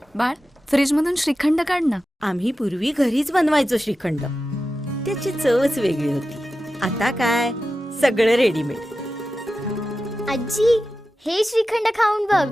बाळ, फ्रीज मधून श्रीखंड काढ ना. आम्ही पूर्वी घरीच बनवायचो श्रीखंड. त्याची चवच वेगळी होती. आता काय सगळं रेडीमेड. आजी, हे श्रीखंड खाऊन बघ.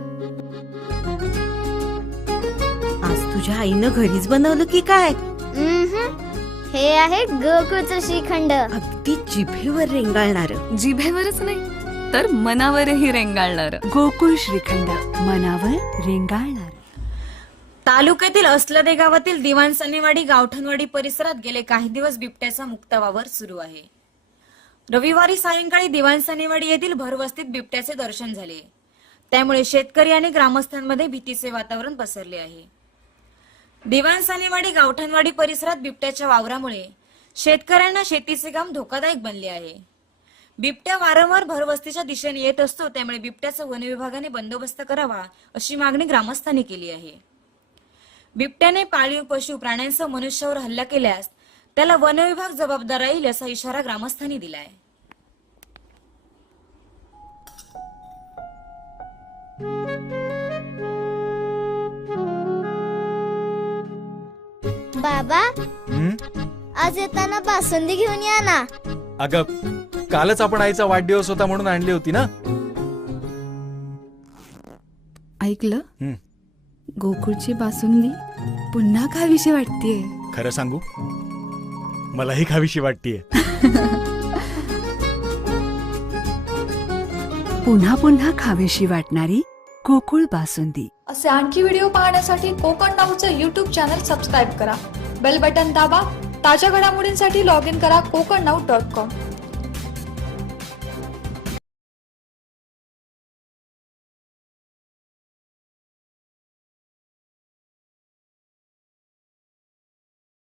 आज तुझ्या आईनं घरीच बनवलं की काय? हे आहे गोकुळचं श्रीखंड. अगदी जिभेवर रेंगाळणार. जिभेवरच नाही तर मनावरही रेंगाळणार. गोकुळ श्रीखंड, मनावर रेंगाळणार. तालुक्यातील असलदे गावातील दिवाण सनेवाडी गावठणवाडी परिसरात गेले काही दिवस बिबट्याचा मुक्ता वावर सुरू आहे. रविवारी सायंकाळी दिवाण सनेवाडी येथील भरवस्तीत बिबट्याचे दर्शन झाले. त्यामुळे शेतकरी आणि ग्रामस्थांमध्ये भीतीचे वातावरण पसरले आहे. दिवाण सनेवाडी गावठणवाडी परिसरात बिबट्याच्या वावरामुळे शेतकऱ्यांना शेतीचे काम धोकादायक बनले आहे. बिबट्या वारंवार भरवस्तीच्या दिशेने येत असतो, त्यामुळे बिबट्याचा वन विभागाने बंदोबस्त करावा अशी मागणी ग्रामस्थांनी केली आहे. बिबट्याने पाळीव पशु प्राण्यांसह मनुष्यावर हल्ला केल्यास त्याला वन विभाग जबाबदार राहील असा इशारा ग्रामस्थांनी दिलाय. बाबा, आज येताना बासुंदी घेऊन या ना. अगं, कालच आपण आईचा वाढदिवस होता म्हणून आणली होती ना. ऐकलं? गोकुळची बासुंदी पुन्हा खावीशी वाटतेय. खरं सांगू, मलाही खावीशी वाटतीये. पुन्हा पुन्हा खावीशी वाटणारी गोकुळ बासुंदी. असे आणखी व्हिडिओ पाहण्यासाठी कोकण नाऊचं यूट्यूब चॅनल सबस्क्राईब करा. बेल बटन दाबा. ताज्या घडामोडींसाठी लॉग इन करा kokarnau.com.